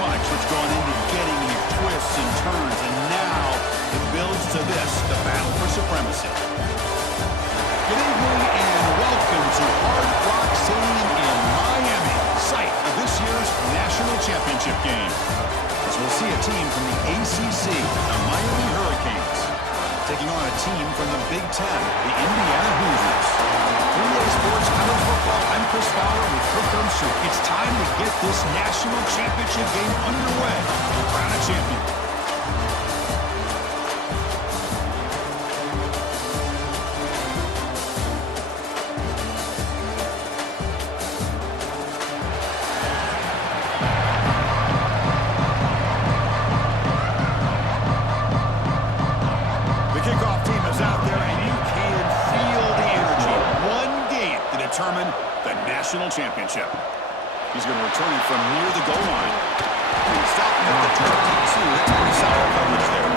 much that's gone into getting these twists and turns, and now it builds to this, the battle for supremacy. Good evening and welcome to Hard Rock Stadium in Miami, site of this year's national championship game. As we'll see a team from the ACC, the Miami Hurricanes, taking on a team from the Big Ten, the Indiana Hoosiers. 3A Sports College Football, I'm Chris Fowler with Cliff Armstrong. It's time to get this national championship game underway and crown a champion. Championship. He's going to return it from near the goal line. Stop at the 22. That's pretty solid coverage there.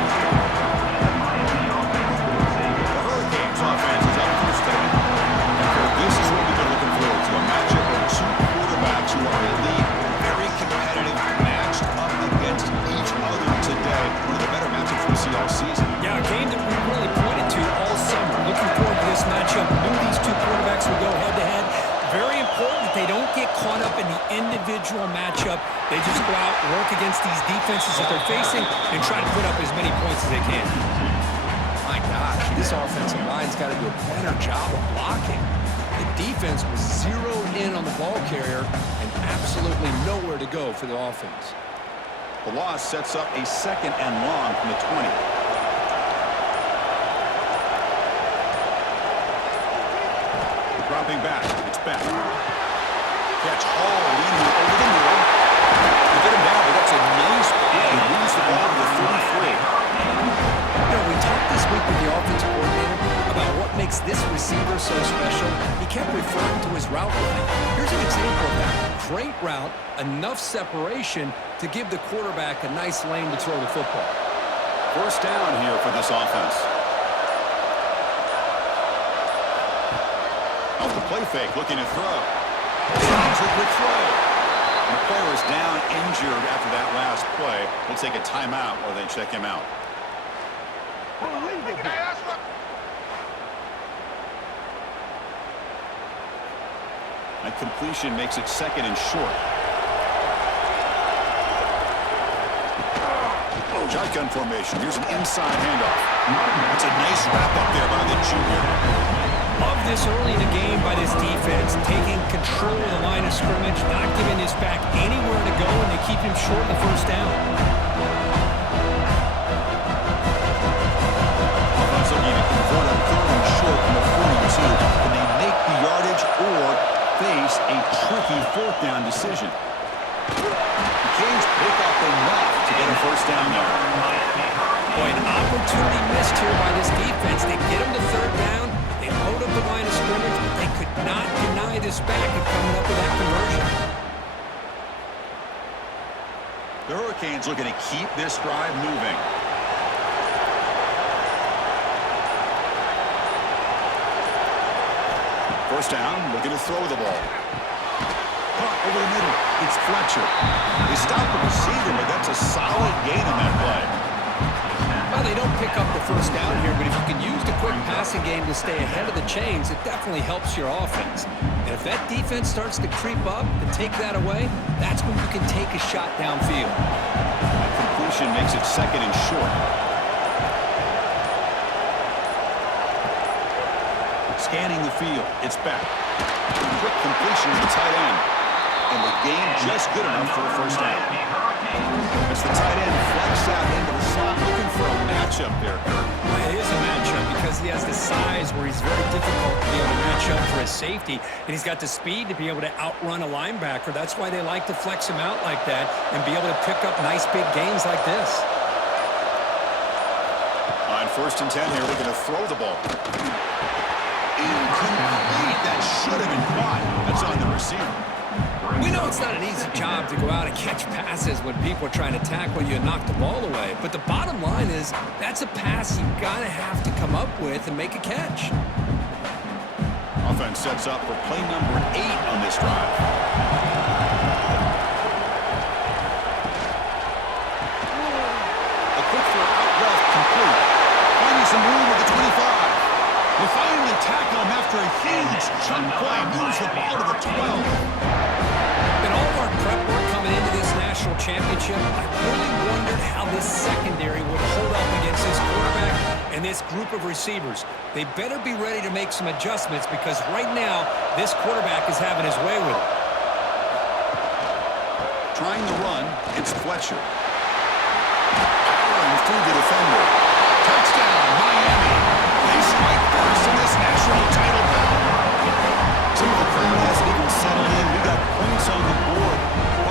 The Hurricanes offense is up for start. This is what we've been looking forward to, a matchup of two quarterbacks who are elite, very competitive, matched up against each other today. One of the better matchups we see all season. Yeah, a game that we really pointed to all summer. Looking forward to this matchup. Knew these two quarterbacks would go head-to-head. Very important that they don't get caught up in the individual matchup. They just go out, work against these defenses that they're facing, and try to put up as many points as they can. My gosh, this offensive line's got to do a better job of blocking. The defense was zeroed in on the ball carrier and absolutely nowhere to go for the offense. The loss sets up a 2nd and long from the 20. Dropping back. It's back. Catch Hall leading over the middle. To get him down, but that's a nice play. He moves the ball to the 33. You know, we talked this week with the offensive coordinator about what makes this receiver so special. He kept referring to his route running. Here's an example of that. Great route, enough separation to give the quarterback a nice lane to throw the football. First down here for this offense. Off the play fake, looking to throw. Tries a quick throw. The player is down, injured after that last play. We'll take a timeout while they check him out. That completion makes it 2nd and short. Shotgun formation. Here's an inside handoff. That's a nice wrap up there by the junior. Love this early in the game by this defense, taking control of the line of scrimmage, not giving his back anywhere to go, and they keep him short of the first down. Offense looking to convert on 3rd and short from the 42. Can they make the yardage or face a tricky 4th down decision? The Canes pick up enough to get a first down there. Boy, an opportunity missed here by this defense. They get him to 3rd down. They load up the line of scrimmage, but they could not deny this back of coming up with that conversion. The Hurricanes looking to keep this drive moving. First down, looking to throw the ball. Caught over the middle. It's Fletcher. They stop the receiver, but that's a solid gain on that play. Well, they don't pick up the first down here, but if you can use the quick passing game to stay ahead of the chains, it definitely helps your offense. And if that defense starts to creep up and take that away, that's when you can take a shot downfield. That completion makes it 2nd and short. Scanning the field. It's back. Quick completion to the tight end. And the game just good enough for a first down. As the tight end flex out into the slot, looking for a matchup there, Kurt. Well, it is a matchup because he has the size where he's very difficult to be able to match up for his safety, and he's got the speed to be able to outrun a linebacker. That's why they like to flex him out like that and be able to pick up nice big gains like this. On 1st and 10 here, looking to throw the ball. Incomplete. That should have been caught. That's on the receiver. We know it's not an easy job to go out and catch passes when people are trying to tackle you and knock the ball away. But the bottom line is that's a pass you've got to have to come up with and make a catch. Offense sets up for play number 8 on this drive. championship, I really wondered how this secondary would hold up against this quarterback and this group of receivers. They better be ready to make some adjustments because right now, this quarterback is having his way with it. Trying to run, it's Fletcher. Powering through the defender. Touchdown, Miami. They strike first in this national title bout. Some of the crowd hasn't even settled in. We got points on the board.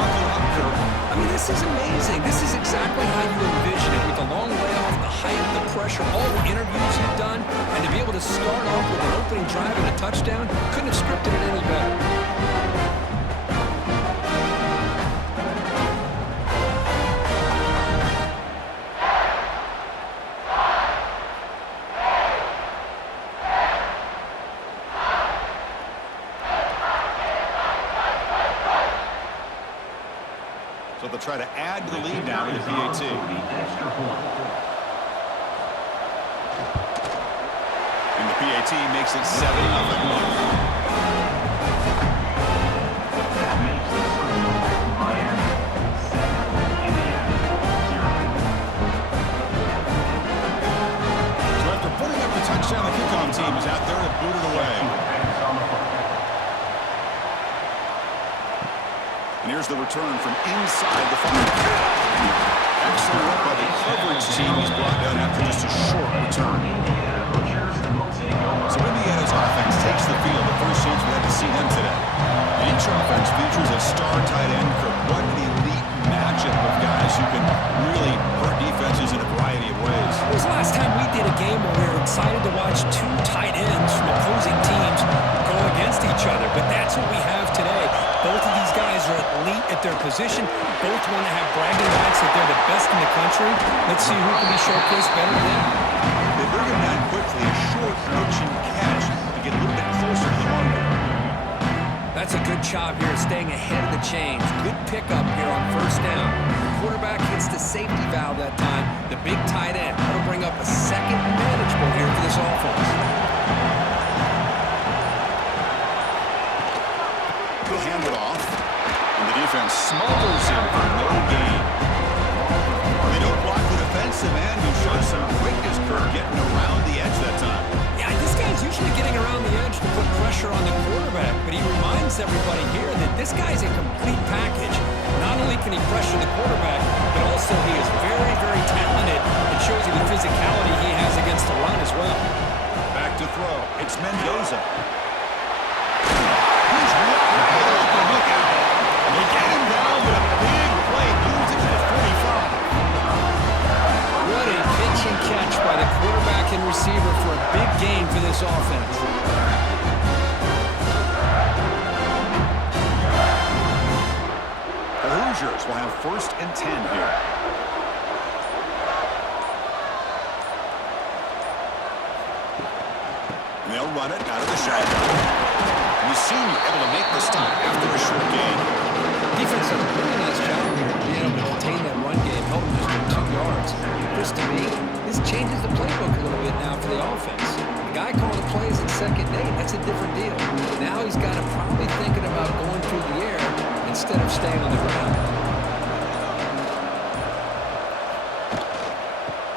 Buckle up, Kirk. I mean, this is amazing. This is exactly how you envision it with the long layoff, the height, the pressure, all the interviews you've done, and to be able to start off with an opening drive and a touchdown, couldn't have scripted it any better. So they'll try to add to the lead now with the PAT. And the PAT makes it 7-0. So after putting up the touchdown, the kickoff team is out there to boot it away. And here's the return from inside the 5. Excellent work by the coverage team. He's brought down after just a short return. So Indiana's offense takes the field. The first chance we had to see them today. And each offense features a star tight end. What an elite matchup of guys who can really hurt defenses in a variety of ways. When was the last time we did a game where we were excited to watch two tight ends from opposing teams go against each other? But that's what we have today. Both of these guys are elite at their position. Both want to have bragging rights that they're the best in the country. Let's see who can be showcased better than them. They bring him down quickly, a short pitch and catch to get a little bit closer to the marker. That's a good job here, staying ahead of the chains. Good pickup here on first down. The quarterback hits the safety valve that time. The big tight end. That'll bring up a second manageable here for this offense. He'll hand it off, and the defense smothers him for no gain. They don't block the defensive end, who shows some quickness, Kirk, getting around the edge that time. Yeah, this guy's usually getting around the edge to put pressure on the quarterback, but he reminds everybody here that this guy's a complete package. Not only can he pressure the quarterback, but also he is very, very talented and shows you the physicality he has against the run as well. Back to throw. It's Mendoza. He's wide open. Look out. They get him down, but a big play moves it to the 45. What a pitch and catch by the quarterback and receiver for a big gain for this offense. The Hoosiers will have 1st and 10 here. And they'll run it out of the shotgun. And the senior able to make the stop after a short gain. Defense does a really nice job here being able to contain that run game, helping just get 2 yards. Chris, to me, this changes the playbook a little bit now for the offense. The guy calling the plays at 2nd and 8, that's a different deal. Now he's got to probably thinking about going through the air instead of staying on the ground.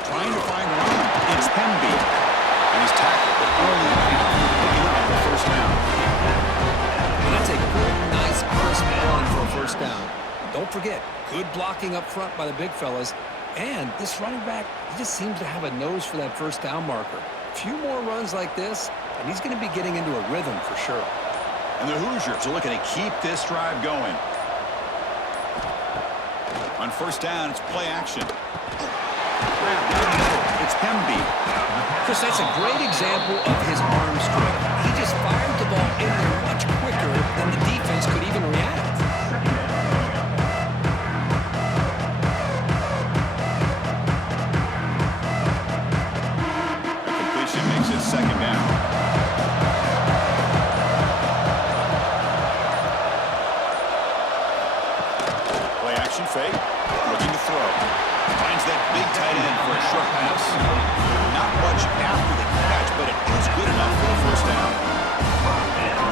Trying to find one. It's Hemby. And he's tackled, but early in the half, picking up the 1st down. And that's a good, nice, crisp run for a 1st down. Don't forget, good blocking up front by the big fellas. And this running back, he just seems to have a nose for that 1st down marker. A few more runs like this, and he's going to be getting into a rhythm for sure. And the Hoosiers are looking to keep this drive going. On 1st down, it's play action. It's Hemby. Chris, that's a great example of his arm strength. He just fired the ball in there much quicker than the defense could even react. A completion makes it 2nd down. Play action fake. Looking to throw. Finds that big tight end for a short pass. Not much after the catch, but it is good enough for the 1st down.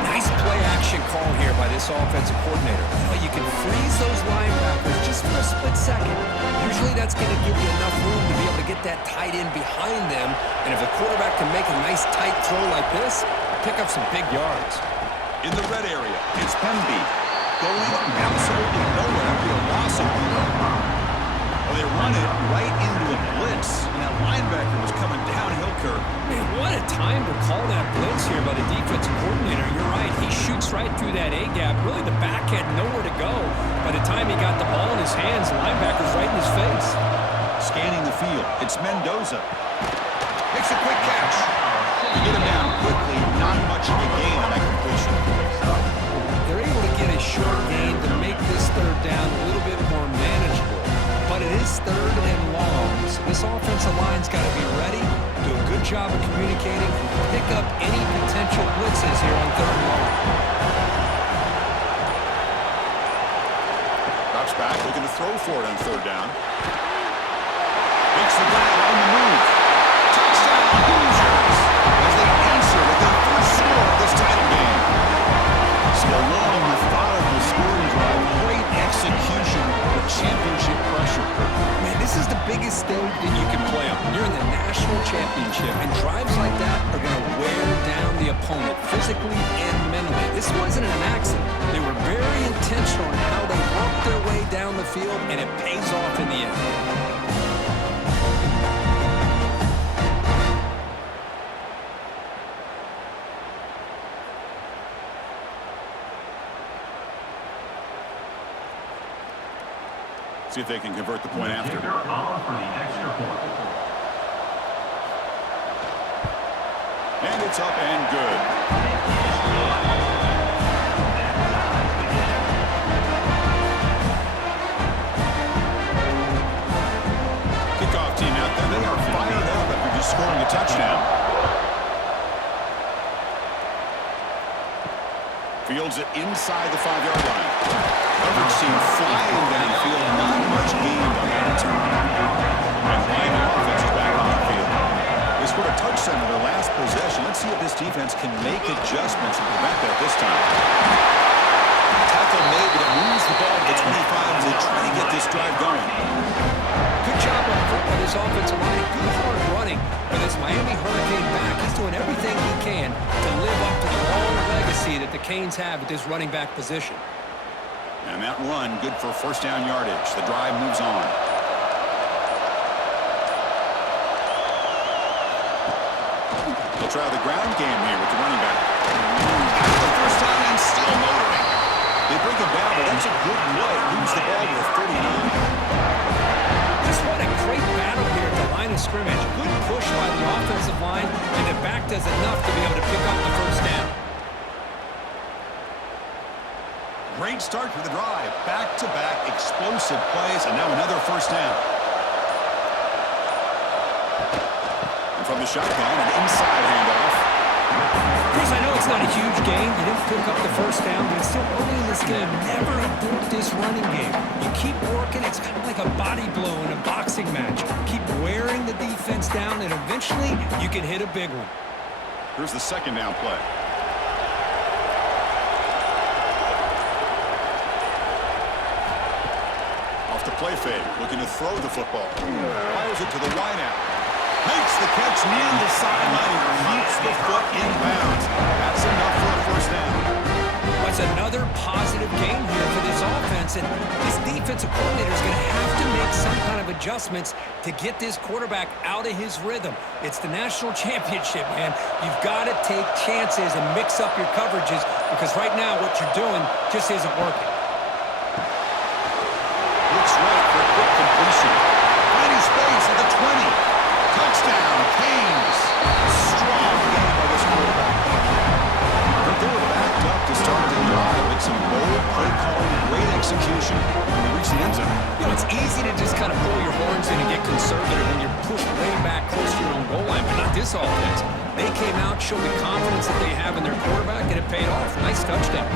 Nice play action call here by this offensive coordinator. You know, you can freeze those linebackers just for a split that's going to give you enough room to be able to get that tight end behind them. And if the quarterback can make a nice tight throw like this, pick up some big yards. In the red area, it's Pemby. Going absolutely nowhere. That'd be a loss of one. Well, they run it right into a blitz, and that linebacker was coming downhill curve. Man, what a time to call that blitz here by the defensive coordinator. You're right. He shoots right through that A-gap. Really, the back had nowhere to go. By the time he got the ball in his hands, the linebacker's right in his face. Scanning the field, it's Mendoza. Makes a quick catch. To get him down quickly, not much of a gain on that completion. They're able to get a short gain to make this third down a little bit more manageable. But it is third and long, so this offensive line's got to be ready, do a good job of communicating, and pick up any potential blitzes here on third and long. Drops back, looking to throw for it on third down. Makes the grab on the move. Touchdown, Hoosiers! As they answer with their first score of this title game. So a long, methodical scoring drive, great execution with championship pressure. Man, this is the biggest stage that you can play on. You're in the national championship, and drives like that are going to wear down the opponent physically and mentally. This wasn't an accident. They were very intentional in how they worked their way down the field, and it pays off in the end. See if they can convert the point after. And it's up and good. Kickoff team out there. They are fired up after just scoring a touchdown. Fields it inside the 5-yard line. Coverage team flying downfield. Not much gained on that return. And Miami offense is back on the field. They scored a touchdown in their last possession. Let's see if this defense can make adjustments and prevent that this time. Tackle made, but it moves the ball to the 25 as they try to get this drive going. Good job on foot by this offensive line. Good hard running for this Miami Hurricane back. He's doing everything he can to live up to the long legacy that the Canes have at this running back position. And that run, good for first down yardage. The drive moves on. They'll try the ground game here with the running back. After the first down and still motoring. They bring him down, but that's a good play. Moves the ball to the 39. Just what a great battle here at the line of scrimmage. Good push by the offensive line, and the back does enough to be able to pick up the first down. Great start to the drive. Back-to-back explosive plays, and now another first down. And from the shotgun, an inside handoff. Chris, I know it's not a huge gain. You didn't pick up the first down, but it's still early in this game. Never abort this running game. You keep working. It's kind of like a body blow in a boxing match. Keep wearing the defense down, and eventually you can hit a big one. Here's the second down play. Off the play fake, looking to throw the football. Fires it to the wideout. Makes the catch near the sideline. Keeps the foot in bounds. That's enough for a first down. That's another positive game here for this offense, and this defensive coordinator is going to have to make some kind of adjustments to get this quarterback out of his rhythm. It's the national championship, man. You've got to take chances and mix up your coverages because right now what you're doing just isn't working. Looks right for a quick completion. Finding space at the 20. Touchdown, Canes. Strong game by this quarterback. But they were backed up to start the drive with some bold play calling, great execution when they reach the end zone. You know, it's easy to just kind of pull your horns in and get conservative when you're pushed way back close to your own goal line, but not this offense. They came out, showed the confidence that they have in their quarterback, and it paid off. Nice touchdown.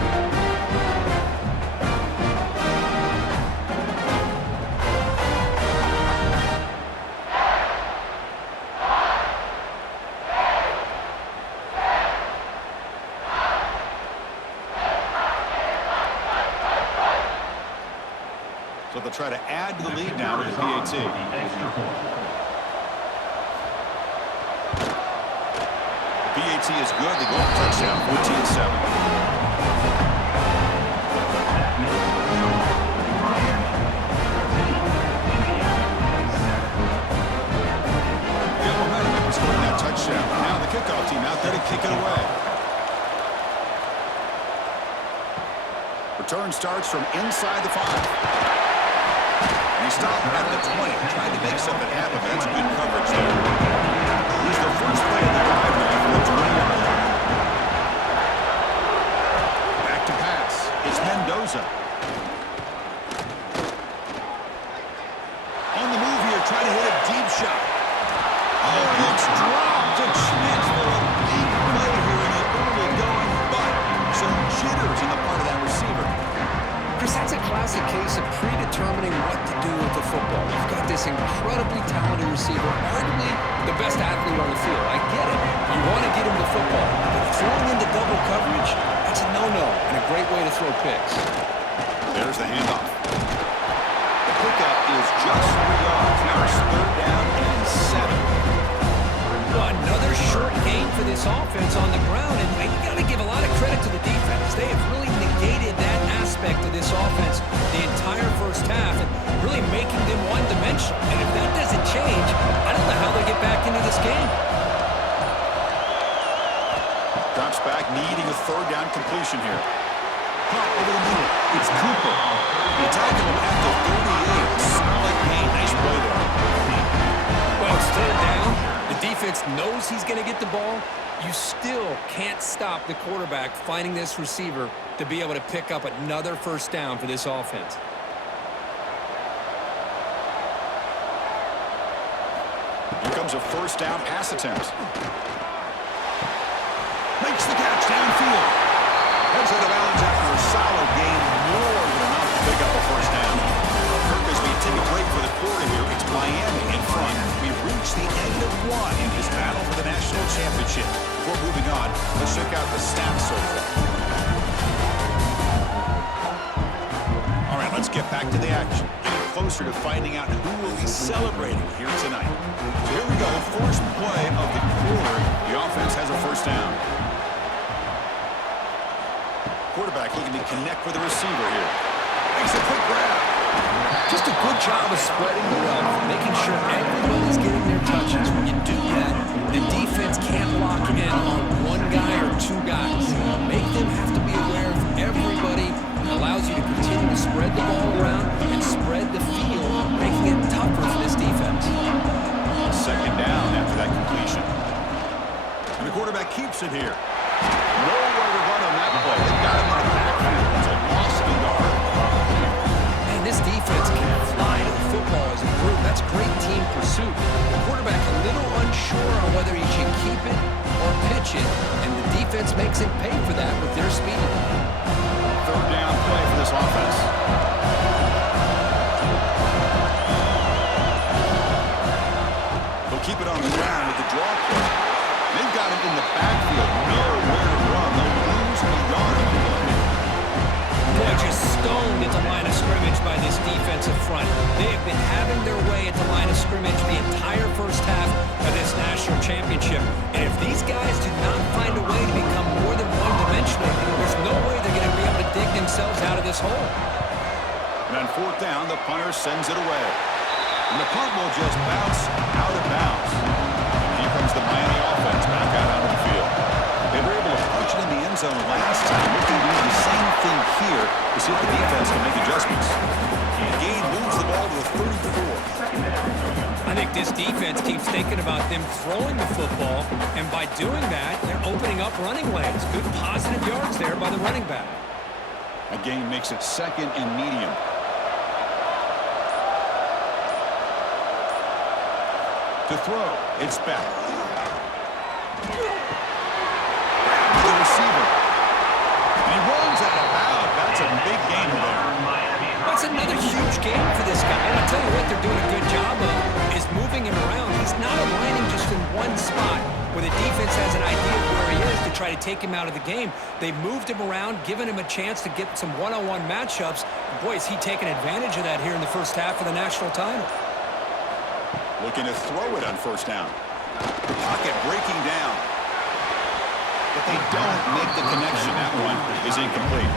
So the They'll try to add to the lead now with the PAT. PAT is good. They go up touchdown, 14-7. Scoring that touchdown. Now the kickoff team out there to kick it away. Return starts from inside the 5. And he stopped at the 20, trying to make something happen. That's good coverage there. Here's the first play of the drive now from the 20-yard line. Back to pass. It's Mendoza. On the move here, trying to hit a deep shot. Oh, it's dropped to Schmitz for a big play here in the early going, but some jitters on the part of that receiver. Chris, that's a classic case of predetermining what to do with the football. You've got this incredibly talented receiver, arguably the best athlete on the field. I get it. You want to get him the football. But throwing into double coverage, that's a no-no and a great way to throw picks. There's the handoff. The pickup is just 3 yards. Now it's 3rd down and 7. Well, another short gain for this offense on the ground, and you got to give a lot of credit to the defense. They have really negated that aspect of this offense the entire first half and really making them one-dimensional. And if that doesn't change, I don't know how they get back into this game. Drops back, needing a 3rd down completion here. Pump over the middle. It's Cooper. They tackle him at the 38. Solid gain. Nice play there. Well, it's 3rd down. The defense knows he's going to get the ball. You still can't stop the quarterback finding this receiver to be able to pick up another 1st down for this offense. Here comes a 1st down pass attempt. Makes the catch downfield. Heads out of bounds after a solid gain. More than enough to pick up a 1st down. Kirk, as we take a break for the quarter here, it's Miami in front. We've reached the end of 1 in this battle for the national championship. Before moving on, let's check out the stats so far. All right, let's get back to the action. Getting closer to finding out who will be celebrating here tonight. So here we go, first play of the quarter. The offense has a 1st down. Quarterback looking to connect with the receiver here. Makes a quick grab. Just a good job of spreading the wealth, making sure everybody's getting their touches. When you do that, the defense can't lock in on one guy or 2 guys. Make them have to be aware of everybody. It allows you to continue to spread the ball around and spread the field, making it tougher for this defense. 2nd down after that completion. And the quarterback keeps it here. Nowhere to run on that play. They've got him in the backfield. It's a loss of a yard. And this defense can fly to the football as a group. That's great team pursuit. The quarterback a little unsure on whether he should keep it or pitch it, and the defense makes him pay for that with their speed. 3rd down play for this offense. They'll keep it on the ground with the draw play. They've got him in the backfield. Nowhere to run. They'll lose a yard on the play. Boy, just stoned at the line of scrimmage by this defensive front. They have been having their way at the line of scrimmage the entire first half of this national championship. And if these guys do not find a way to become more than one-dimensional, there's no way they're going to be able to dig themselves out of this hole. And on 4th down, the punter sends it away. And the punt will just bounce out of bounds. And here comes the Miami offense back out onto the field. They were able to punch it in the end zone last time. Looking to do the same thing here to see if the defense can make adjustments. The game moves the ball to the 34. I think this defense keeps thinking about them throwing the football, and by doing that, they're opening up running lanes. Good positive yards there by the running back. That game makes it 2nd and medium. To throw, it's back. To the receiver. And he runs out of bounds. That's a big gain there. That's another huge game for this guy. And I'll tell you what they're doing a good job of is moving him around. He's not aligning just in one spot where the defense has an idea of where he is to try to take him out of the game. They've moved him around, given him a chance to get some one-on-one matchups. Boy, is he taking advantage of that here in the first half of the national title. Looking to throw it on first down. Pocket breaking down. But they don't make the connection. That one is incomplete.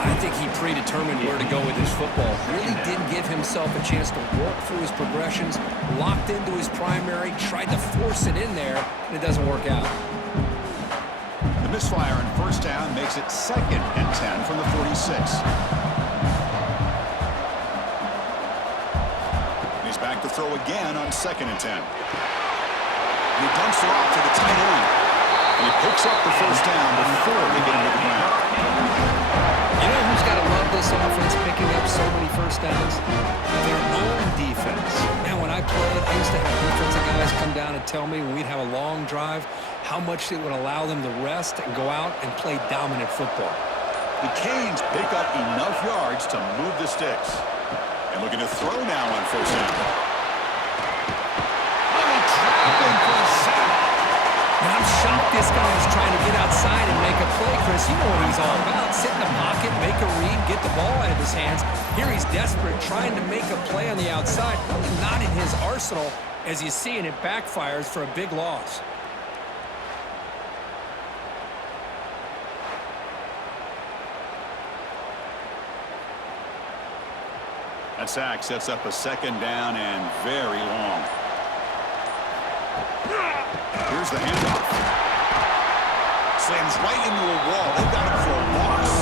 I think he predetermined where to go with his football. Really didn't give himself a chance to work through his progressions, locked into his primary, tried to force it in there, and it doesn't work out. The misfire on first down makes it 2nd and 10 from the 46. He's back to throw again on 2nd and 10. He dumps it off to the tight end. And he picks up the first down before they get him to the ground. You know who's got to love this offense picking up so many first downs? Their own defense. And when I played, I used to have defensive guys come down and tell me when we'd have a long drive how much it would allow them to rest and go out and play dominant football. The Canes pick up enough yards to move the sticks. And looking to throw now on first down. And I'm shocked this guy is trying to get outside and make a play, Chris. You know what he's all about. Sit in the pocket, make a read, get the ball out of his hands. Here he's desperate, trying to make a play on the outside. Probably not in his arsenal, as you see, and it backfires for a big loss. That sack sets up a 2nd down and very long. Here's the handoff. Slams right into a wall. They've got him for a loss.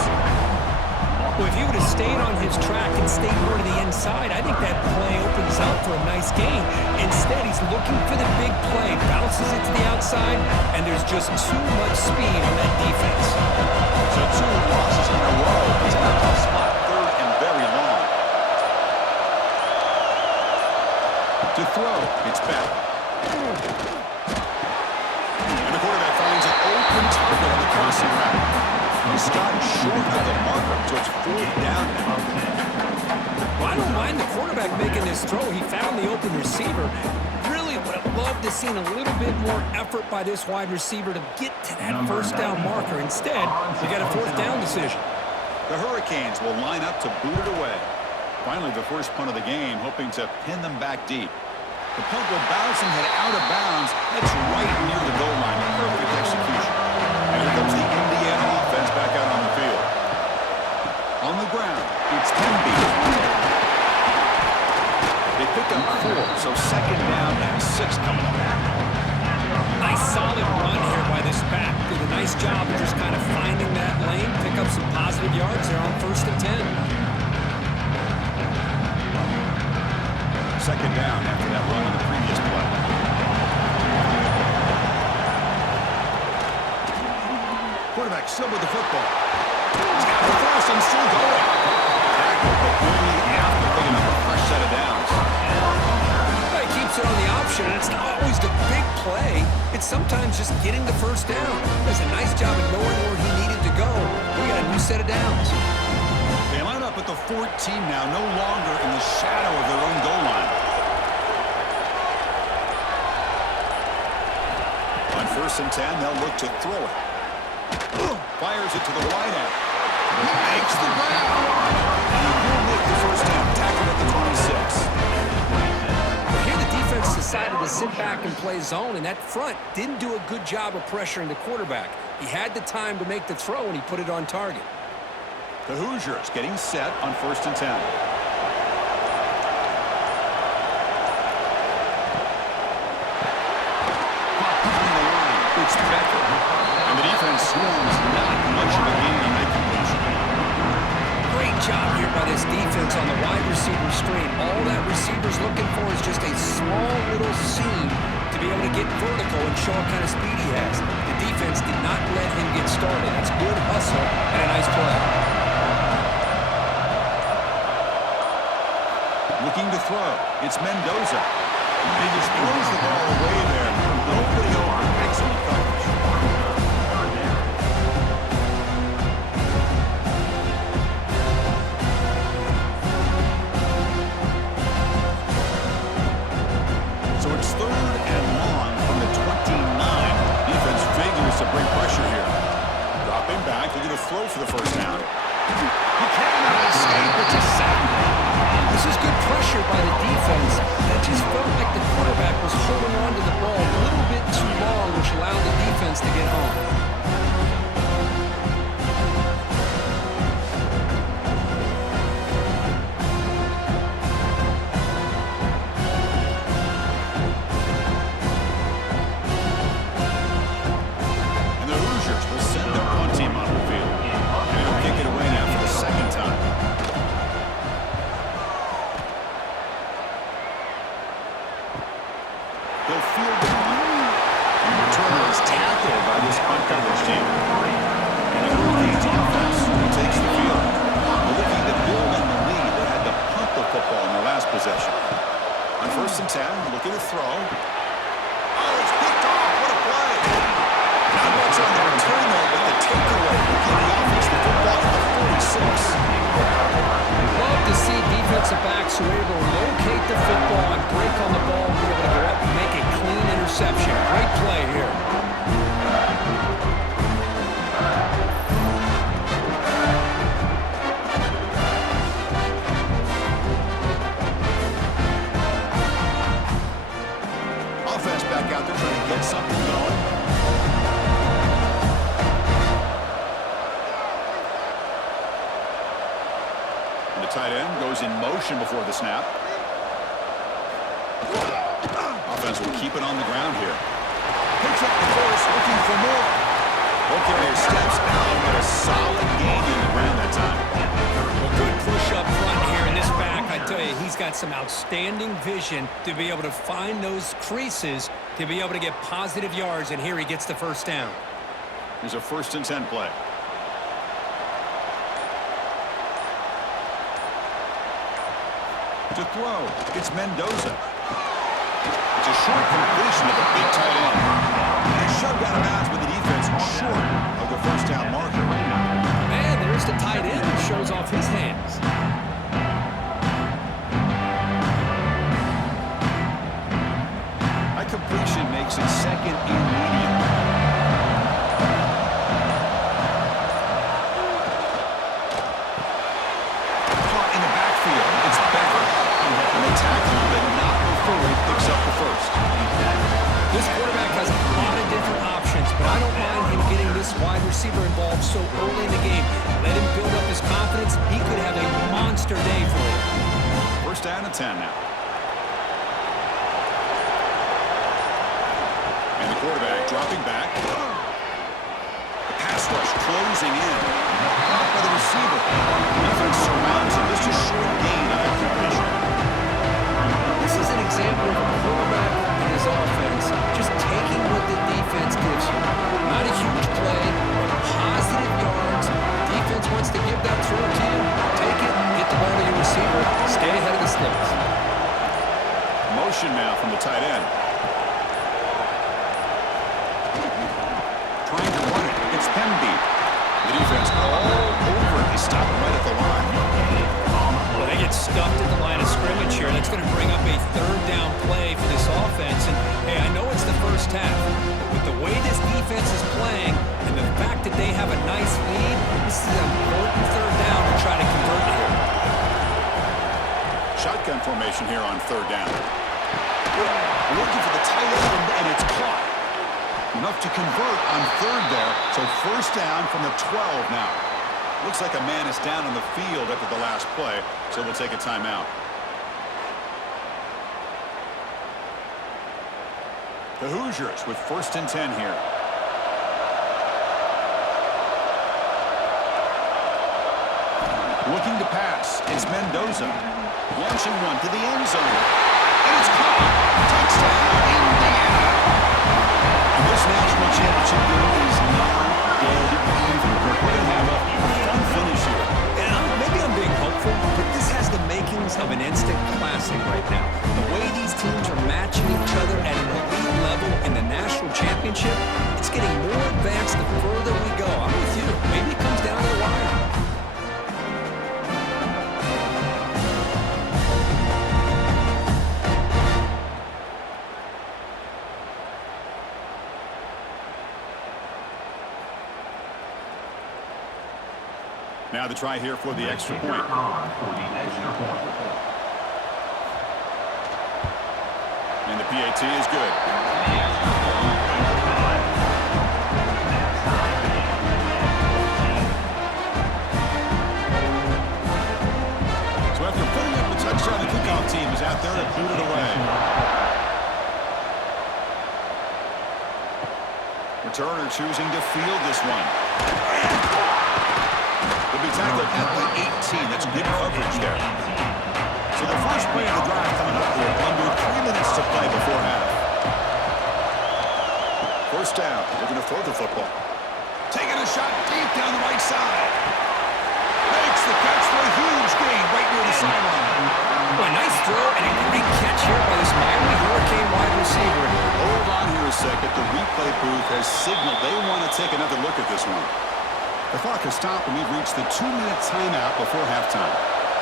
Well, if he would have stayed on his track and stayed more to the inside, I think that play opens out for a nice gain. Instead, he's looking for the big play, bounces it to the outside, and there's just too much speed on that defense. So 2 losses in a row. He's in a tough spot. 3rd and very long. To throw, it's back. And the quarterback finds an open target on the crossing route. He stopped short of the marker, so it's 4th down now. Well, I don't mind the quarterback making this throw. He found the open receiver. Really would have loved to see a little bit more effort by this wide receiver to get to that first down marker. Instead, we got a 4th down decision. The Hurricanes will line up to boot it away. Finally, the first punt of the game, hoping to pin them back deep. The punt will bounce and head out of bounds. That's right near the goal line. Perfect execution. And here comes the Indiana offense back out on the field. On the ground, it's 10B. They picked up 4, so 2nd down and 6 coming up. Nice solid run here by this back. Did a nice job of just kind of finding that lane, pick up some positive yards there on 1st and 10. 2nd down after that run on the previous play. Quarterback still with the football. He's got the force and still going. Tackled, but only after picking up a fresh set of downs. Well, he keeps it on the option, and it's not always the big play. It's sometimes just getting the first down. Does a nice job of knowing where he needed to go. We got a new set of downs. They line up at the 14 now, no longer in the shadow of their own goal line. On 1st and 10, they'll look to throw it. Fires it to the wide end. He makes the grab. He will make the first down, tackled at the 26. Here the defense decided to sit back and play zone, and that front didn't do a good job of pressuring the quarterback. He had the time to make the throw, and he put it on target. The Hoosiers getting set on 1st and 10. It's Becker. And the defense swarms not much of a gain on that completion. Great job here by this defense on the wide receiver screen. All that receiver's looking for is just a small little seam to be able to get vertical and show what kind of speed he has. The defense did not let him get started. That's good hustle and a nice play. Looking to throw. It's Mendoza. He just throws the ball away there. Nobody open. Excellent coverage. So it's 3rd and long from the 29. Defense figures to bring pressure here. throw for the first down. You cannot escape with a sack. This is good pressure by the defense. That just felt like the quarterback was holding on to the ball a little bit too long, which allowed the defense to get home. On 1st and 10, looking to throw. Oh, it's picked off. What a play. Not much on the return there, but the takeaway will give the offense the football at the 46. Love to see defensive backs who are able to locate the football and break on the ball and be able to go up and make a clean interception. Great play here. Back out there trying to get something going. And the tight end goes in motion before the snap. Offense will keep it on the ground here. Picks up the force, looking for more. Okay, steps out, but a solid gain in the ground that time. Well, good push up front here in this back. I tell you, he's got some outstanding vision to be able to find those creases, to be able to get positive yards, and here he gets the first down. Here's a 1st and 10 play. To throw, it's Mendoza. It's a short completion of the big tight end. And it's shoved out of bounds with the defense short of the first down marker. And there's the tight end who shows off his hands. That completion makes it 2nd and medium. Caught in the backfield. It's Becker. And they tackle him, but not before he picks up the first. This quarterback has a lot of different options, but I don't mind him getting this wide receiver involved so early in the game. Let him build up his confidence. He could have a monster day for you. 1st down and 10 now. And the quarterback dropping back. The pass rush closing in. Caught by the receiver. Defense surrounds him. Just a short gain on that completion. This is an example of a quarterback and his offense just taking what the defense gives you. Not a huge play, but positive yards. Defense wants to give that throw to you. Take it, get the ball to your receiver, stay ahead of the sticks. Motion now from the tight end. Trying to run it. It's Hemby. The defense all over. They stop right at the line. Well, they get stuffed at the line of scrimmage here. That's going to bring up a 3rd down play for this offense. And, hey, I know it's the first half, but with the way this defense is playing and the fact that they have a nice lead, this is an important 3rd down to try to convert here. Shotgun formation here on 3rd down. Looking for the tight end, and it's caught. Enough to convert on 3rd there. So 1st down from the 12 now. Looks like a man is down on the field after the last play, so we'll take a timeout. The Hoosiers with 1st and 10 here. Looking to pass. It's Mendoza. Launching one to the end zone. And it's caught. Touchdown, Indiana. And this national championship game is not dead even. We're going to have a fun finish here. And maybe I'm being hopeful, but this has the makings of an instant classic right now. The way these teams are matching each other at an elite level in the national championship, it's getting more advanced the further we go. I'm with you. Maybe it comes down to the wire. Now the try here for the extra point. And the PAT is good. So after putting up the touchdown, the kickoff team is out there to boot it away. Returner choosing to field this one. Will be tackled at the 18. That's good coverage there. So the first play of the drive coming up here. Under 3 minutes to play before half. First down. They're going to throw the football. Taking a shot deep down the right side. Makes the catch for a huge gain right near the sideline. Well, a nice throw and a great catch here by this Miami Hurricane wide receiver. Hold on here a second. The replay booth has signaled they want to take another look at this one. The clock has stopped and we've reached the 2-minute timeout before halftime.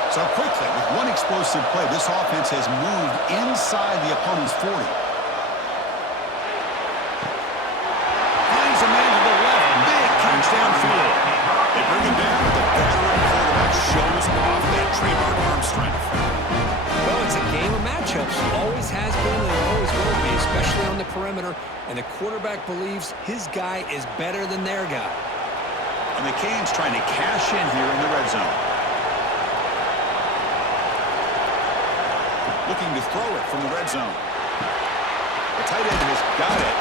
So quickly, with one explosive play, this offense has moved inside the opponent's 40. Finds a man to the left. Big catch downfield. They bring him down, but the veteran quarterback shows off that trademark arm strength. Well, it's a game of matchups. Always has been and always will be, especially on the perimeter. And the quarterback believes his guy is better than their guy. And the Canes trying to cash in here in the red zone. Looking to throw it from the red zone. The tight end has got it.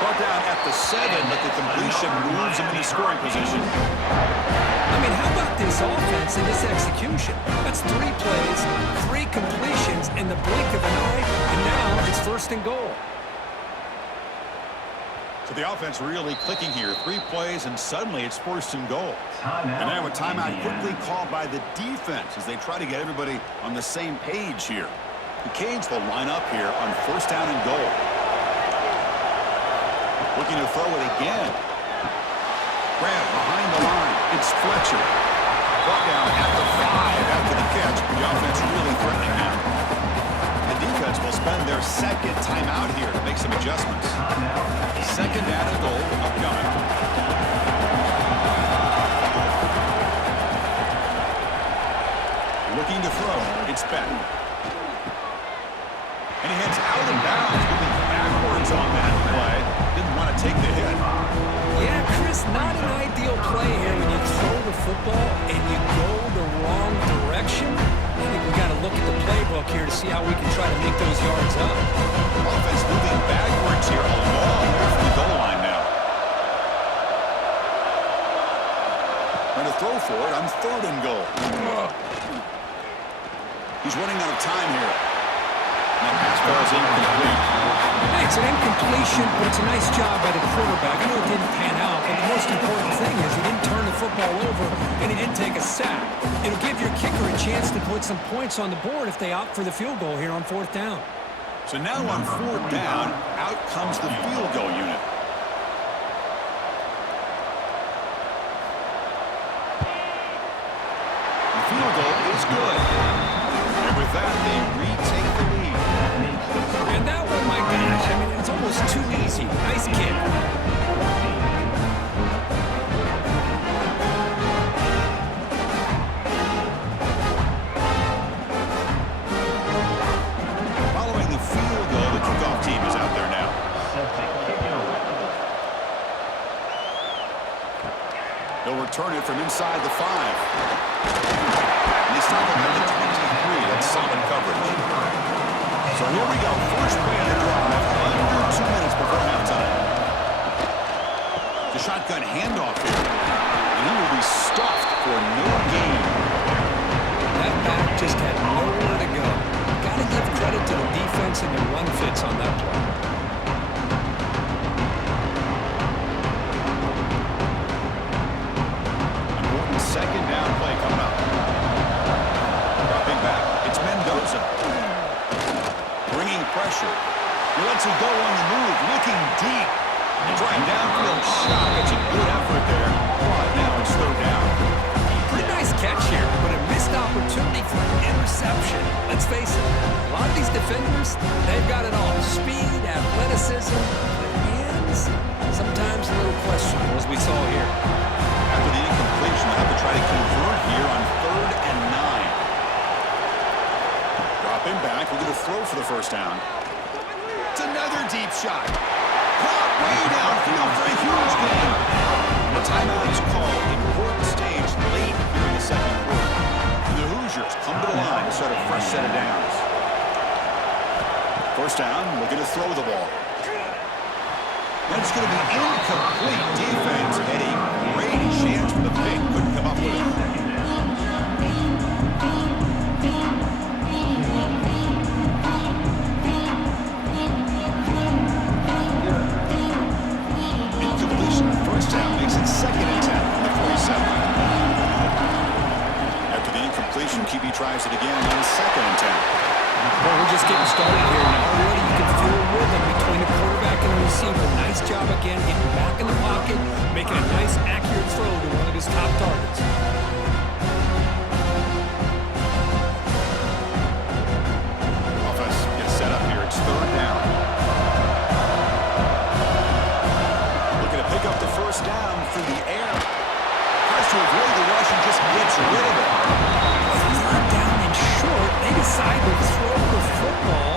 Brought down at the 7, but the completion moves him into scoring position. I mean, how about this offense and this execution? That's 3 plays, 3 completions in the blink of an eye, and now it's first and goal. So the offense really clicking here. 3 plays, and suddenly it's first and goal. And now a timeout quickly called by the defense as they try to get everybody on the same page here. The Canes will line up here on first down and goal. Looking to throw it again. Grab behind the line. It's Fletcher. Brought down at the 5 after the catch. The offense really threatening now. The defense will spend their second timeout here to make some adjustments. Second down and goal upcoming. Looking to throw. It's Ben. And he heads out of bounds, moving backwards on that play. Didn't want to take the hit. Yeah, Chris, not an ideal play here when you throw the football and you go the wrong direction. I think we've got to look at the playbook here to see how we can try to make those yards up. Offense moving backwards here, a long way from the goal line now. Trying to throw for it on third and goal. He's running out of time here. That pass ball is incomplete. Hey, it's an incompletion, but it's a nice job by the quarterback. I know it didn't pan out, but the most important thing is he didn't turn the football over and he didn't take a sack. It'll give your kicker a chance to put some points on the board if they opt for the field goal here on 4th down. So now on 4th down, out comes the field goal unit. The field goal is good. And with that, they retake the lead. And that one, my gosh, I mean, it's almost too easy. Nice kick. Following the field goal, the kickoff team is out there now. They'll return it from inside the 5. And they stop him at the 23. That's solid coverage. So here we go. First play of the drive. Under 2 minutes before halftime. The shotgun handoff here. And he will be stuffed for no gain. That back just had nowhere to go. Got to give credit to the defense and the run fits on that play. Important second down play coming up. Dropping back. It's Mendoza. Bringing pressure. He lets it go on the move. Looking deep. And trying downfield shot. It's a good effort there. But now it's third down. Pretty nice catch here, but a missed opportunity for an interception. Let's face it, a lot of these defenders, they've got it all. Speed, athleticism, but hands, sometimes a little questionable, as we saw here. After the incompletion, they'll have to try to convert here on 3rd and 9. Drop him back. We'll get a throw for the first down. It's another deep shot. Caught way downfield for a huge gain. The timeout is called. Important stage late here in the second quarter. And the Hoosiers come to the line to start a fresh set of downs. First down, looking to throw the ball. And it's going to be incomplete. Defense had a great chance for the pick. Couldn't come up with it. Makes it 2nd and 10 from the 47. After the incompletion, QB tries it again on 2nd and 10. Well, we're just getting started here. Now already you can feel a rhythm between the quarterback and the receiver. Nice job again getting back in the pocket, making a nice accurate throw to one of his top targets. Offense gets set up here. It's 3rd down. Pick up the first down through the air. Tries to avoid the rush and just gets rid of it. 3rd down and short. They decide to throw the football,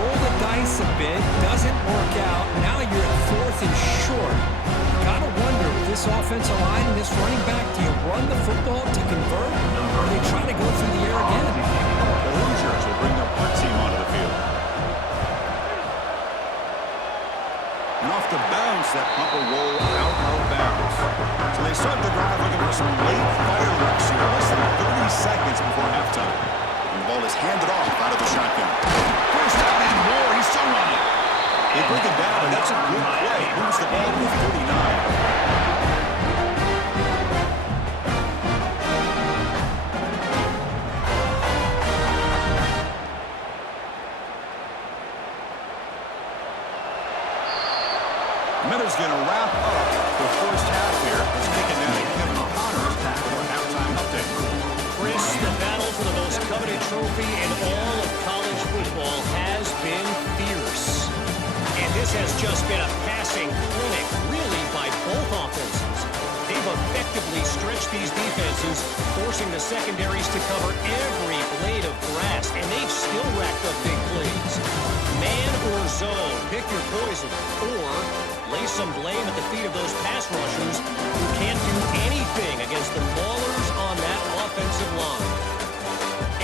roll the dice a bit, doesn't work out. Now you're at 4th and short. You gotta wonder with this offensive line and this running back, do you run the football to convert, or do they try to go through the air again? The Hoosiers will bring their punt team onto the field. And off the bounce, that punt will roll out of bounds. So they start the drive looking for some late fireworks here, less than 30 seconds before halftime. And the ball is handed off out of the shotgun. First down and more, he's still running. They bring it down, and that's a good play. Moves the ball to 39. Miller's going to wrap up the first half here. Let's take it now to Kevin Connors for our halftime update. Chris, the battle for the most coveted trophy in all of college football has been fierce. And this has just been a passing clinic, really, by both offenses. They've effectively stretched these defenses, forcing the secondaries to cover every blade of grass, and they've still racked up big plays. Man or zone, pick your poison, or lay some blame at the feet of those pass rushers who can't do anything against the maulers on that offensive line.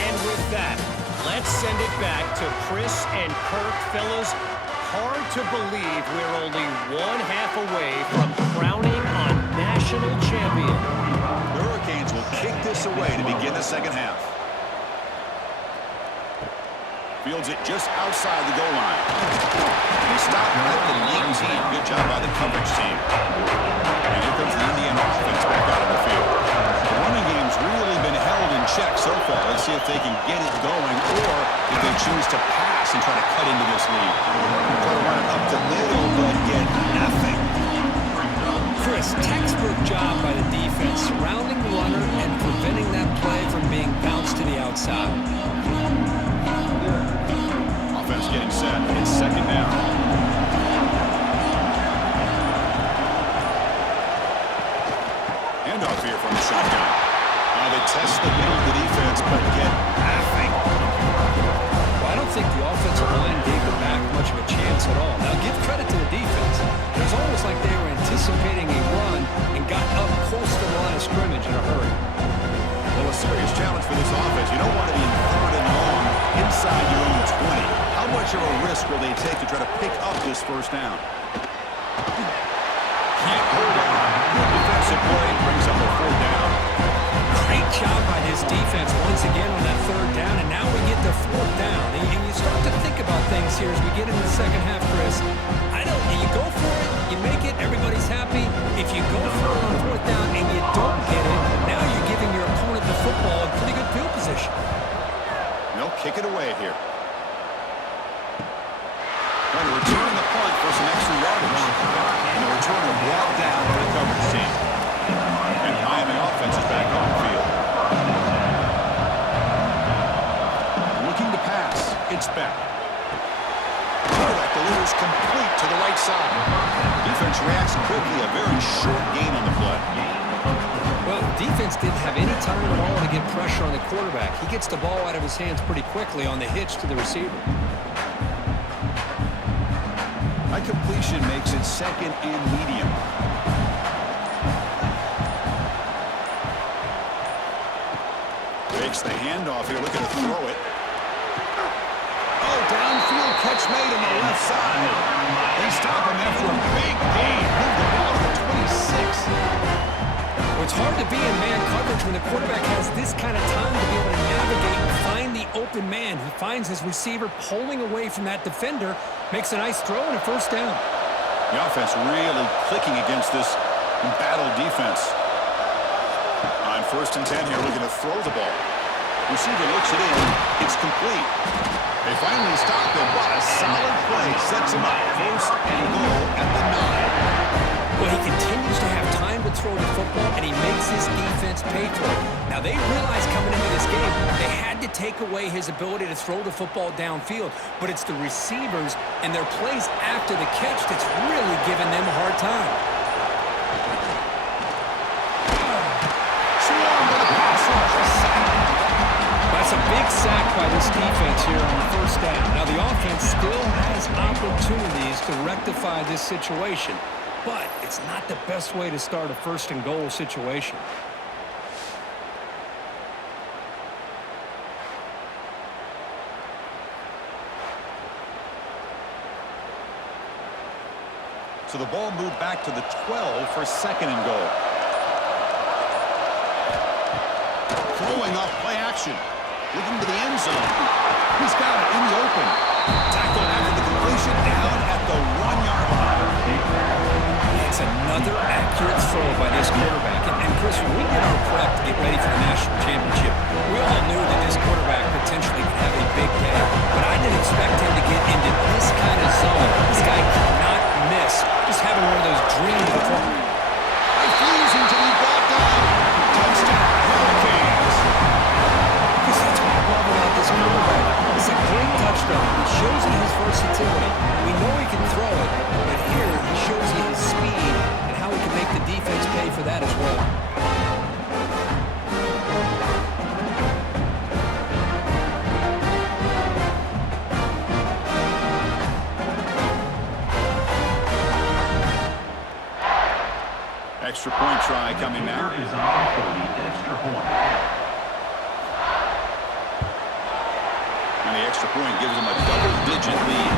And with that, let's send it back to Chris and Kirk. Fellas, hard to believe we're only 1/2 away from crowning a national champion. The Hurricanes will kick this away to begin the second half. Fields it just outside the goal line. He stopped at the 19. Good job by the coverage team. And here comes the Indiana offense back out on the field. The running game's really been held in check so far. Let's see if they can get it going or if they choose to pass and try to cut into this lead. Try to run it up the middle, but get nothing. Chris, textbook job by the defense, surrounding the runner and preventing that play from being bounced to the outside. Offense getting set. It's second down. Handoff here from the shotgun. Now they test the middle of the defense, but get nothing. Well, I don't think the offensive line gave the back much of a chance at all. Now, give credit to the defense. It was almost like they were anticipating a run and got up close to the line of scrimmage in a hurry. Well, a serious challenge for this offense. You don't want to be in 3rd and long inside your own 20. How much of a risk will they take to try to pick up this first down? Can't hold on. Good defensive play brings up a 4th down. Great job by this defense once again on that 3rd down, and now we get the 4th down. And you start to think about things here as we get into the second half, Chris. You go for it, you make it, everybody's happy. If you go for it on 4th down and you don't get it, now you're giving your opponent the football in pretty good field position. No, kick it away here. Trying to return the punt for some extra yardage. And the returner brought down by the coverage team. And the Miami offense is back on the field. Looking to pass. It's back. Quarterback delivers complete to the right side. Defense reacts quickly. A very short gain on the play. defense didn't have any time at all to get pressure on the quarterback. He gets the ball out of his hands pretty quickly on the hitch to the receiver. That completion makes it second and medium. Takes the handoff here, looking to throw it. Oh, downfield catch made on the left side. They stop him after a big gain. Move the ball to the 26. Well, it's hard to be in man coverage when the quarterback has this kind of time to be able to navigate and find the open man. He finds his receiver pulling away from that defender, makes a nice throw and a first down. The offense really clicking against this embattled defense. On 1st and 10 here, looking to throw the ball. Receiver looks it in. It's complete. They finally stop him. What a solid play. Sets him up. 1st and goal at the 9. Well, he continues to have time to throw the football, and he makes his defense pay for it. Now, they realized coming into this game they had to take away his ability to throw the football downfield, but it's the receivers and their plays after the catch that's really giving them a hard time. That's a big sack by this defense here on the first down. Now, the offense still has opportunities to rectify this situation, but it's not the best way to start a 1st and goal situation. So the ball moved back to the 12 for 2nd and goal. Throwing off play action. Looking to the end zone. He's got it in the open. Tackled after the completion down at the 1-yard line. It's another accurate throw by this quarterback. And Chris, when we did our prep to get ready for the national championship, we all knew that this quarterback potentially could have a big day. But I didn't expect him to get into this kind of zone. This guy cannot miss. Just having one of those dreams of football. Refusing to be brought down. Touchdown, Hurricanes. Because that's what I love about this quarterback. It's a great touchdown. It shows you his versatility. We know he can throw it, but here he shows you his speed and how he can make the defense pay for that as well. Extra point try coming now. And the extra point gives them a double-digit lead.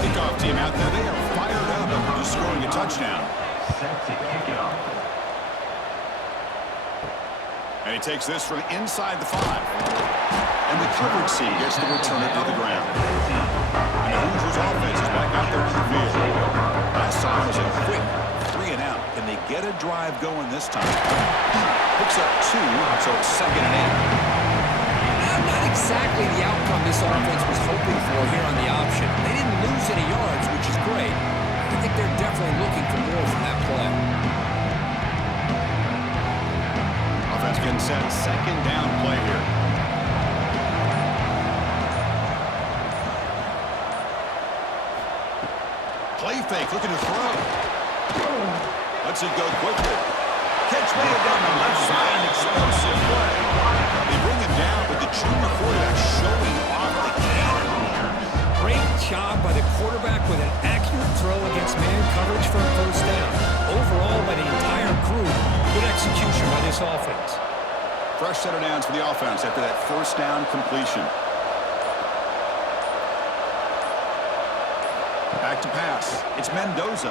Kickoff team out there. They are fired up after just scoring a touchdown. And he takes this from inside the 5. And the coverage team gets to return it to the ground. And the Hoosiers offense is back out there on the field. Last time was a quick 3 and out. Can they get a drive going this time? Picks up 2, so it's 2nd and 8. Not exactly the outcome this offense was hoping for here on the option. They didn't lose any yards, which is great. I think they're definitely looking for more from that play. Offense getting set. 2nd down play here. Play fake, looking to throw. Lets it go quickly. Catch made down the left side, an explosive play. They bring him down, but the junior quarterback showing off the cannon. Great job by the quarterback with an accurate throw against man coverage for a first down. Overall, by the entire group, good execution by this offense. Fresh set of downs for the offense after that first down completion. Back to pass. It's Mendoza.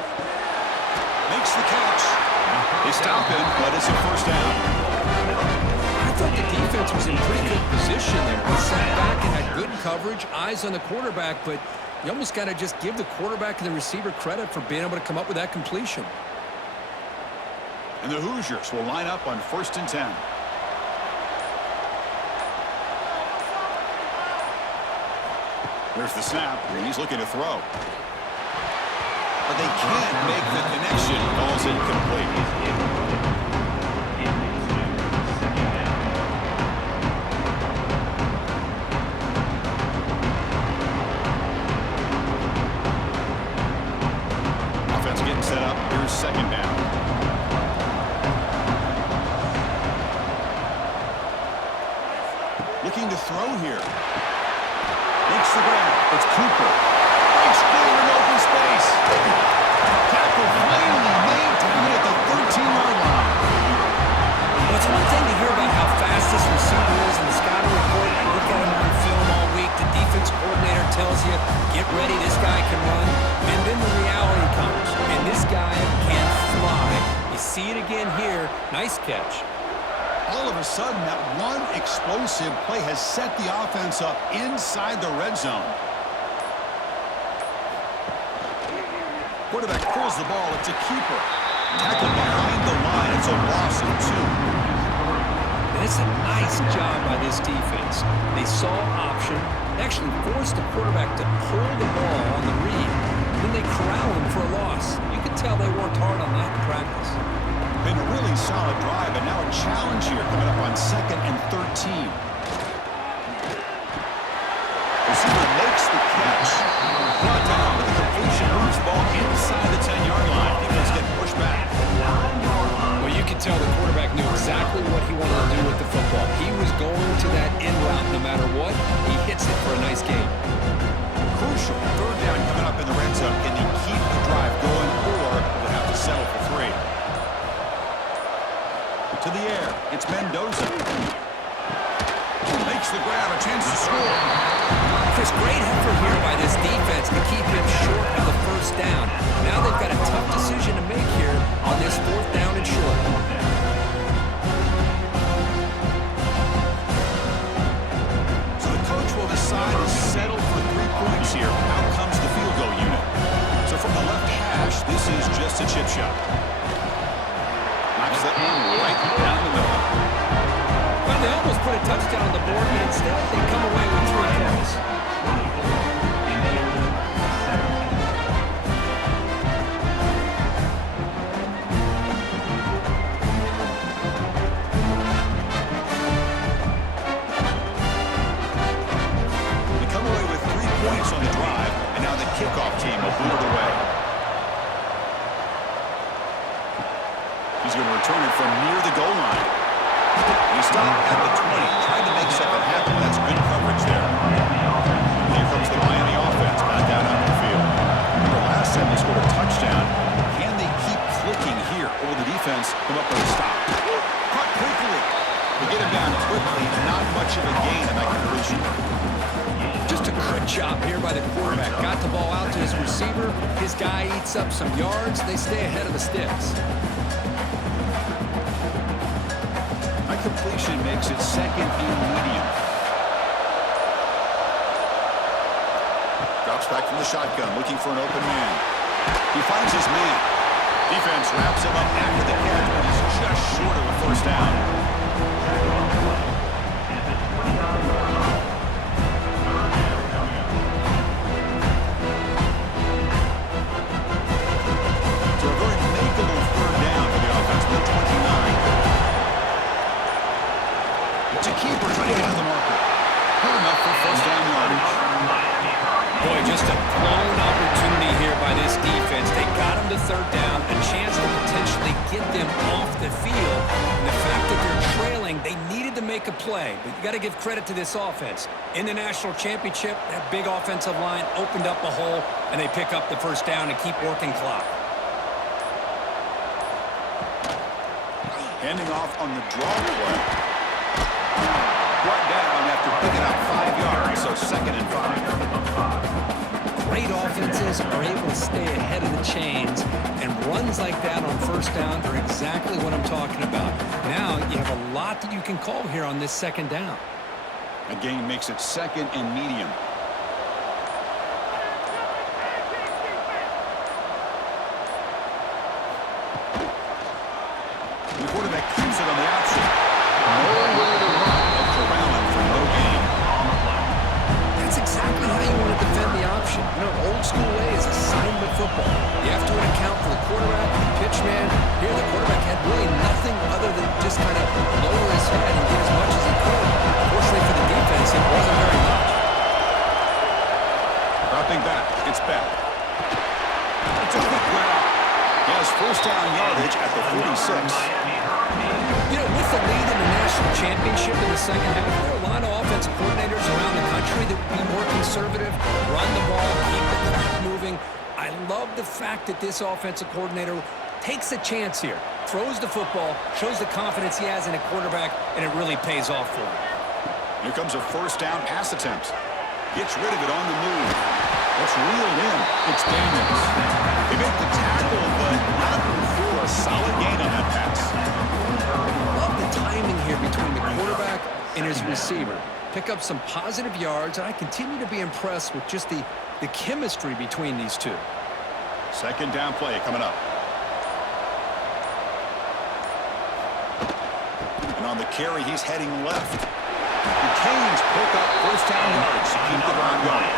Makes the catch. They stop him, but it's a first down. I thought the defense was in pretty good position there. They sat back and had good coverage, eyes on the quarterback, but you almost got to just give the quarterback and the receiver credit for being able to come up with that completion. And the Hoosiers will line up on 1st and 10. There's the snap, and he's looking to throw. But they can't make the connection. Ball's incomplete. looking to throw here. Makes the grab. It's Cooper. Makes clear in open space. Tackle finally made down at the 13-yard line. Well, it's one thing to hear about how fast this receiver is in the scouting report. You look at him on film all week. The defense coordinator tells you, get ready, this guy can run. And then the reality comes, and this guy can fly. You see it again here. Nice catch. All of a sudden, that one explosive play has set the offense up inside the red zone. Quarterback pulls the ball. It's a keeper. Tackled behind the line. It's a loss of 2. And it's a nice job by this defense. They saw option, actually forced the quarterback to pull the ball on the read. Then they corral him for a loss. You can tell they worked hard on that in practice. Been a really solid drive, and now a challenge here coming up on 2nd and 13. Receiver makes the catch. Brought down, but the completion moves the ball inside the 10-yard line. Defense getting pushed back. Well, you can tell the quarterback knew exactly what he wanted to do with the football. He was going to that end route no matter what. He hits it for a nice gain. Crucial 3rd down coming up in the red zone. Can he keep the drive going, or will they have to settle for 3? To the air, it's Mendoza. Makes the grab, a chance to score. Chris, great effort here by this defense to keep him short of the 1st down. Now they've got a tough decision to make here on this 4th down and short. So the coach will decide to settle for 3 points here. Out comes the field goal unit. So from the left hash, this is just a chip shot. Knocks that one right down the middle. Well, they almost put a touchdown on the board, but instead they come away with 3 points. They come away with 3 points on the drive, and now the kickoff team will boot it away. He's going to return it from near the goal line. He stopped at the 20, tried to make something happen. That's good coverage there. Here comes the Miami offense back out on the field. Remember last time they scored a touchdown. Can they keep clicking here, or will the defense come up with a stop? Caught quickly. They get him down quickly. Not much of a gain in that completion. Just a good job here by the quarterback. Got the ball out to his receiver. His guy eats up some yards. They stay ahead of the sticks. That completion makes it 2nd and medium. Drops back from the shotgun, looking for an open man. He finds his man. Defense wraps him up after the catch, but he's just short of a 1st down. So a very makeable 3rd down for the offense with 29. It's a keeper trying to get to the marker. Good enough for 1st down yardage. Boy, just a blown opportunity here by this defense. They got him to 3rd down, a chance to potentially get them off the field. And the fact that they're trailing, they needed to make a play. But you got to give credit to this offense. In the national championship, that big offensive line opened up a hole, and they pick up the 1st down and keep working clock. Handing off on the draw play. Brought down after picking up 5 yards, so 2nd and 5. Great offenses are able to stay ahead of the chains, and runs like that on 1st down are exactly what I'm talking about. Now you have a lot that you can call here on this 2nd down. A gain makes it 2nd and medium. The quarterback keeps it on the option. Nowhere to run. Up to Allen for no gain. That's exactly how you want to defend the option. You know, old school way is assignment football. You have to account for the quarterback, the pitch man. Here, the quarterback had really nothing other than just kind of lower his head and get as much as he could. Fortunately for the defense, it wasn't very much. Dropping back. It's back. It's a quick grab. He has 1st down yardage at the 46. You know, with the lead in the national championship in the second half. There are a lot of offensive coordinators around the country that would be more conservative, run the ball, keep the clock moving. I love the fact that this offensive coordinator takes a chance here, throws the football, shows the confidence he has in a quarterback, and it really pays off for him. Here comes a first down pass attempt. Gets rid of it on the move. It's reeled in. It's Daniels. They make the tackle, but not for a solid gain on that pass. Love the timing here between the quarterback and his receiver. Pick up some positive yards, and I continue to be impressed with just the chemistry between these two. Second down play coming up. And on the carry, he's heading left. The Canes pick up first down yards to keep the drive going.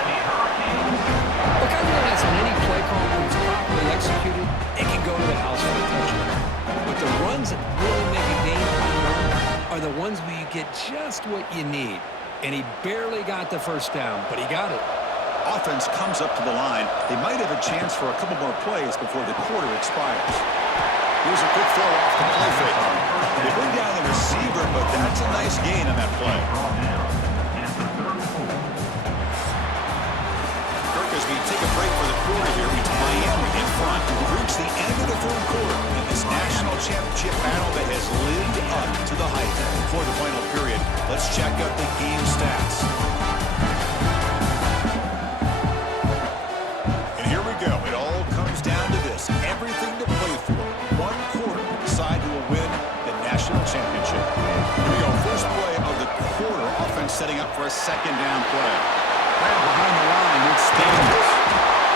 Look, I realize on any play call when it's properly executed, it can go to the house for a touchdown. But the runs that really make a game plan work are the ones where you get just what you need. And he barely got the first down, but he got it. Offense comes up to the line. They might have a chance for a couple more plays before the quarter expires. Here's a quick throw off the play fake. They bring down the receiver, but that's a nice gain on that play. Kirk, as we take a break for the quarter here, it's Miami in front. We've reached the end of the third quarter in this national championship battle that has lived up to the hype. For the final period, let's check out the game stats. And here we go. It all comes down to this. Everything to play for. One quarter to decide who will win the national championship. Here we go. First play of the quarter. Offense setting up for a second down play. Right behind the line, it's Daniels.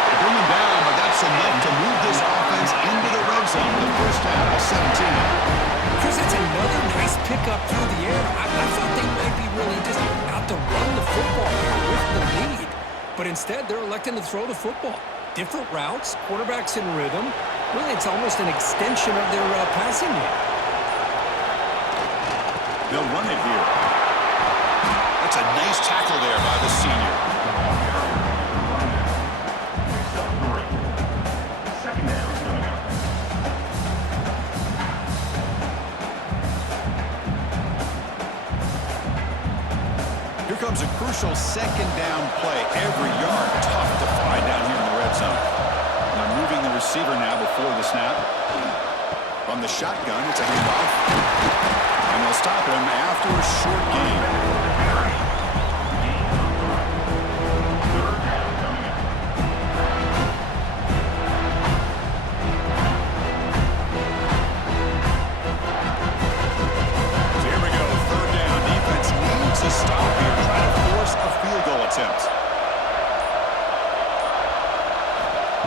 They bring him down, but that's enough to move this offense into the red zone. The first down of 17. Chris, that's another nice pickup through the air. I thought they might be really just out to run the football here with the lead. But instead, they're electing to throw the football. Different routes, quarterbacks in rhythm. Really, it's almost an extension of their passing game. They'll run it here. That's a nice tackle there by the senior. Here comes a crucial second down play. Every yard tough to find down here in the red zone. They're moving the receiver now before the snap. From the shotgun, it's a handoff. And they'll stop him after a short gain. So here we go, third down. Defense needs a stop here, trying to force a field goal attempt.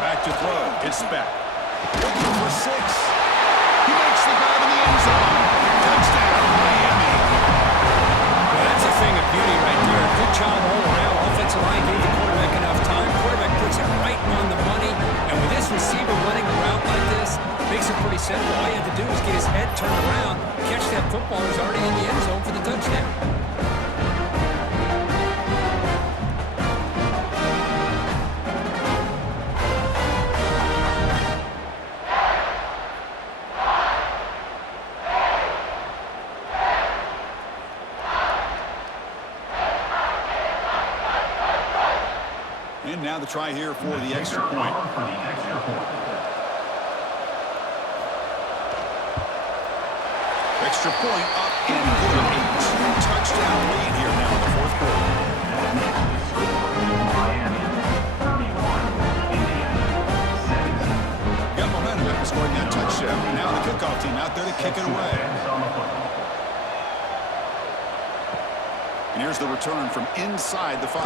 Back to throw. It's back. Looking for 6. He makes the grab in the end zone. Touchdown, Miami. Well, that's a thing of beauty right there. Good job all around. Offensive line gave the quarterback enough time. Quarterback puts it right on the money. And with this receiver running around like this, makes it pretty simple. All you have to do is get his head turned around, catch that football. He's already in the end zone for the touchdown. And now the try here for the extra point. Extra point up and good. A 2-touchdown lead here now in the fourth quarter. Got momentum after scoring that touchdown. Now the kickoff team out there to kick it away. And here's the return from inside the 5.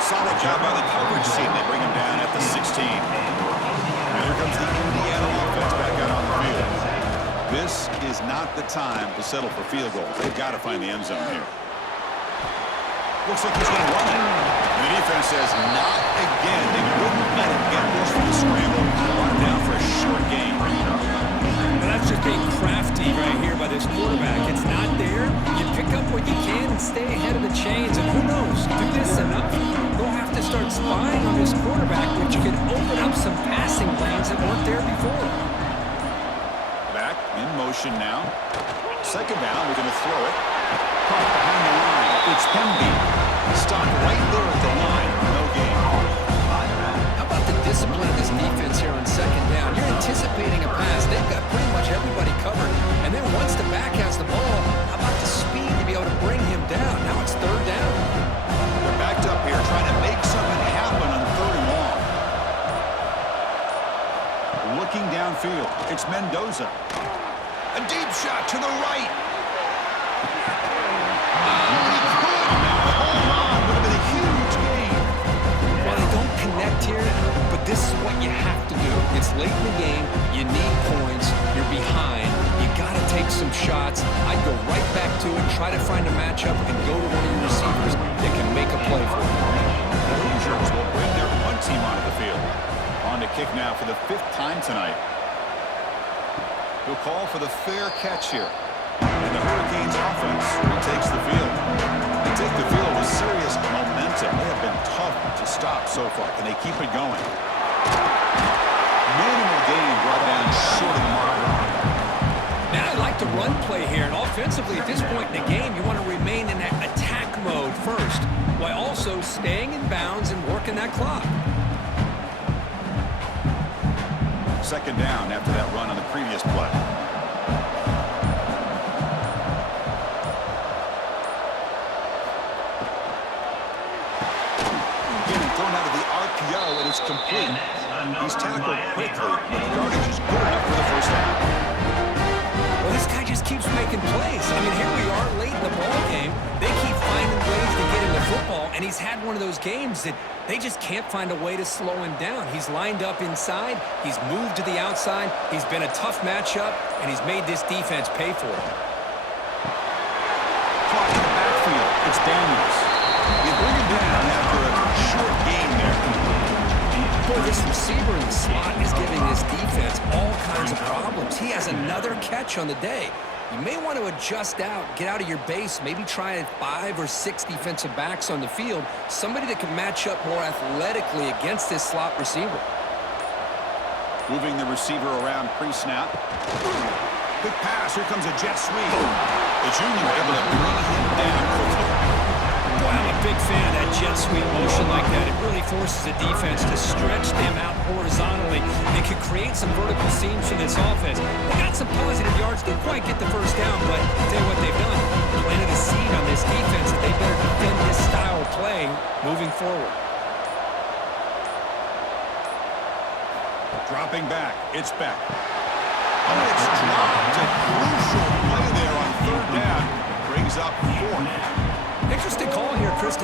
Solid job by the coverage team. They bring him down at the 16. And here comes the Indiana offense back out on the field. This is not the time to settle for field goals. They've got to find the end zone here. Looks like he's going to run it. And the defense says, not again. They wouldn't let him get this from the scramble. Brought him down for a short gain. And that's just being crafty right here by this quarterback. It's not there. You pick up what you can and stay ahead of the chains. And who knows, do this enough, they'll have to start spying on this quarterback, which could open up some passing lanes that weren't there before. Back. In motion now. Second down, we're going to throw it. Caught behind the line. It's Hemby. Stopped right there at the line. No gain. How about the discipline of this defense here on second down? You're anticipating a pass. They've got pretty much everybody covered. And then once the back has the ball, how about the speed to be able to bring him down? Now it's third down. They're backed up here trying to make something happen on third and long. Looking downfield. It's Mendoza. A deep shot to the right. He could hold on. Would have been a huge gain. Well, they don't connect here, but this is what you have to do. It's late in the game. You need points. You're behind. You got to take some shots. I'd go right back to it, try to find a matchup, and go to one of your receivers that can make a play for you. The Hoosiers will bring their punt team onto the field. On to kick now for the 5th time tonight. He'll call for the fair catch here. And the Hurricanes offense retakes the field. They take the field with serious momentum. They have been tough to stop so far. Can they keep it going? Minimal gain brought down short of the mark. Now I like the run play here. And offensively, at this point in the game, you want to remain in that attack mode first, while also staying in bounds and working that clock. Second down after that run on the previous play. Getting thrown out of the RPO, and it's complete. He's tackled quickly, but the yardage is good enough for the first down. Well, this guy just keeps making plays. I mean, here we are late in the ball game. They keep finding ways to get him the football, and he's had one of those games that they just can't find a way to slow him down. He's lined up inside. He's moved to the outside. He's been a tough matchup, and he's made this defense pay for it. Caught in the backfield. It's Daniels. They bring him down after a short gain there. Boy, this receiver in the slot is giving this defense all kinds of problems. He has another catch on the day. You may want to adjust out, get out of your base, maybe try 5 or 6 defensive backs on the field, somebody that can match up more athletically against this slot receiver. Moving the receiver around pre-snap. Quick pass. Here comes a jet sweep. The junior able to bring him down quickly. Boy, I'm a big fan of that jet sweep motion like that. It really forces the defense to stretch them out horizontally. They could create some vertical seams for this offense. They got some positive yards. Didn't quite get the first down, but I'll tell you what they've done. Planted a seed on this defense that they better defend this style of play moving forward. Dropping back. It's Beck. Oh, it's dropped. A crucial play there on third down. Brings up 4. Interesting call here, Chris.